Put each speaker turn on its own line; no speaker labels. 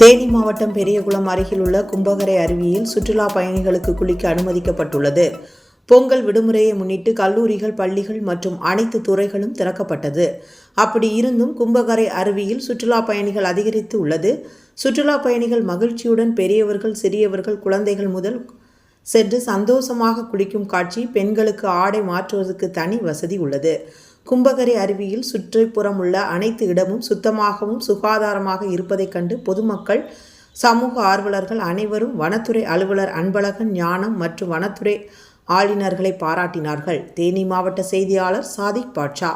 தேனி மாவட்டம் பெரியகுளம் அருகில் உள்ள கும்பகரை அருவியில் சுற்றுலா பயணிகளுக்கு குளிக்க அனுமதிக்கப்பட்டுள்ளது. பொங்கல் விடுமுறையை முன்னிட்டு கல்லூரிகள் பள்ளிகள் மற்றும் அனைத்து துறைகளும் திறக்கப்பட்டது. அப்படி இருந்தும் கும்பகரை அருவியில் சுற்றுலா பயணிகள் அதிகரித்து உள்ளது. சுற்றுலா பயணிகள் மகிழ்ச்சியுடன் பெரியவர்கள் சிறியவர்கள் குழந்தைகள் முதல் சென்று சந்தோஷமாக குளிக்கும் காட்சி பெண்களுக்கு ஆடை மாற்றுவதற்கு தனி வசதி உள்ளது. கும்பகரை அருவியில் சுற்றுப்புறம் உள்ள அனைத்து இடமும் சுத்தமாகவும் சுகாதாரமாக இருப்பதைக் கண்டு பொதுமக்கள் சமூக ஆர்வலர்கள் அனைவரும் வனத்துறை அலுவலர் அன்பழகன் ஞானம் மற்றும் வனத்துறை ஆளுநர்களை பாராட்டினார்கள். தேனி மாவட்ட செய்தியாளர் சாதிக் பாட்ஷா.